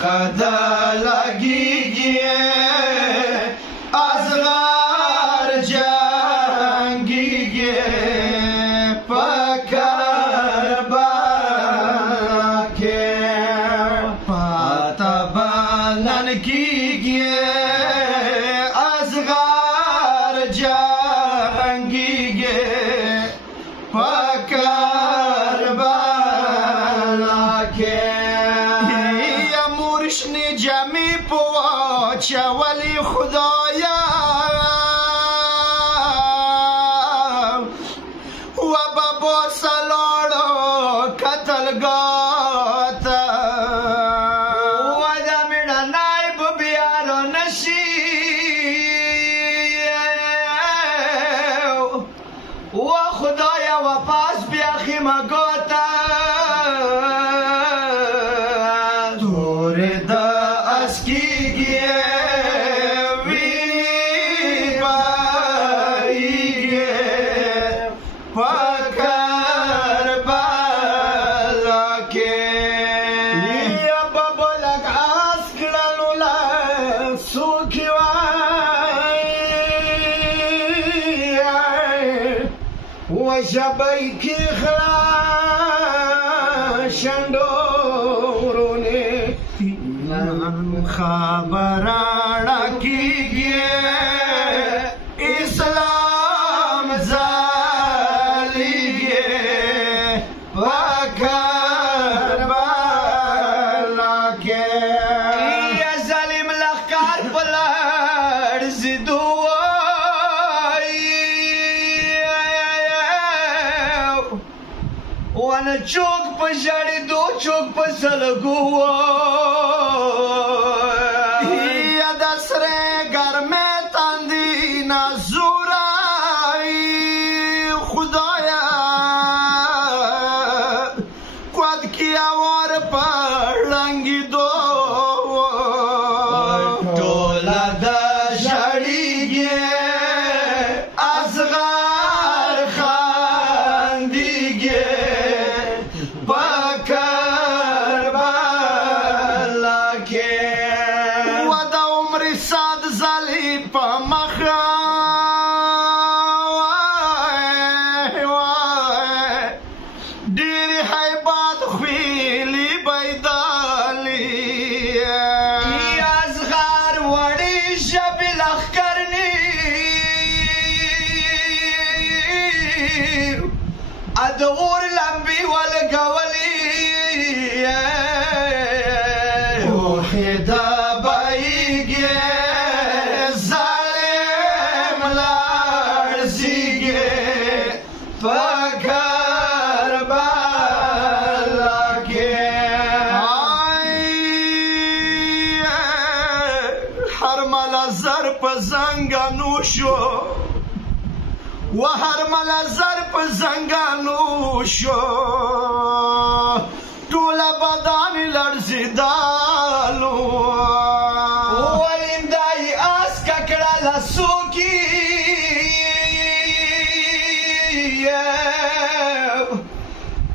خدا لگیگی ازغار جنگیگی پکر باکے پاتا بلن کیگی ازغار جنگیگی پکر باکے یا مورشنی جمی پواچا ولی خدایا و بابا سلاڑو قتل گاتا و دا میڑا نائب بیارو نشی و خدایا و پاس بیا خیمه گاتا دور دا اسکی گیے پکر بالا کے یا بابلک آس کڑنو لا سوکھی وائی و شبائی کی خلا شندورونے خبرانا کی گئے اسلام پکر بالا کے یا ظالم لخکار پلڑ زدوائی وانا چوک پا جڑی دو چوک پا سلگوائی یا دسرے گر میں تاندی نازورائی خدایا قد کیا وار پڑنگی دو ٹولا دا جڑی گے ازغار خاندی گے پکر بالا کے و دا عمر ساد زلی پا مخا ڈیری حیبات خویلی بیدالی ازغار وڑی شبی لخ کرنی ادور لمبی والگولی وحیدہ بائی گے ظالم لارزی گے پکر بالا کے ہر ملا زر پا زنگانو شو و هر ملزر پا زنگانو شو طولا بدان لرزی دالو و اندائی آس ککڑا لسو کی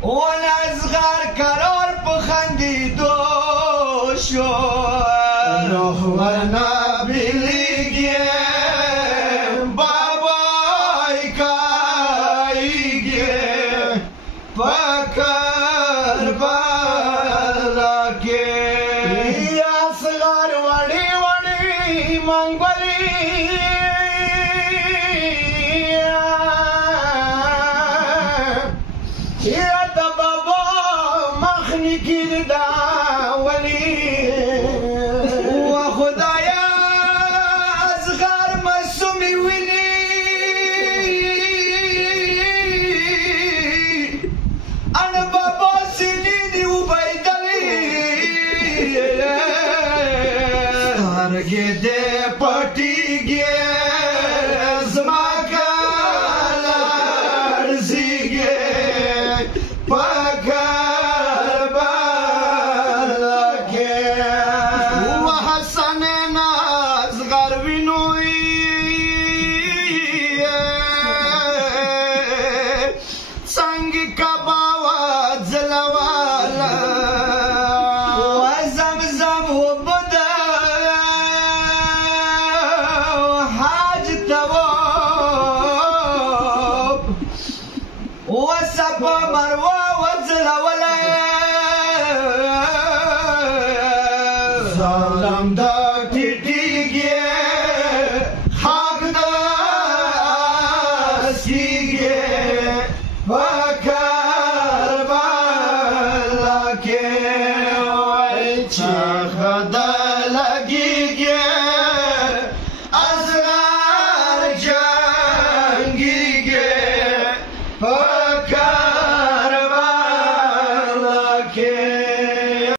و نازغار کرار پا خندی دو شو روح ورنا بیلی گئے پکر بالا کے یا صغار وڑی وڑی منگولی یا دبابا مخنی کی داولی و خدایا اصغار مسومی ولی گے دے پٹی گے زماکا لرزی گے پکر بالا کے و حسن ناز غروینوی سنگ کباوات زلوالا و زمزم وصف مروه وځلوله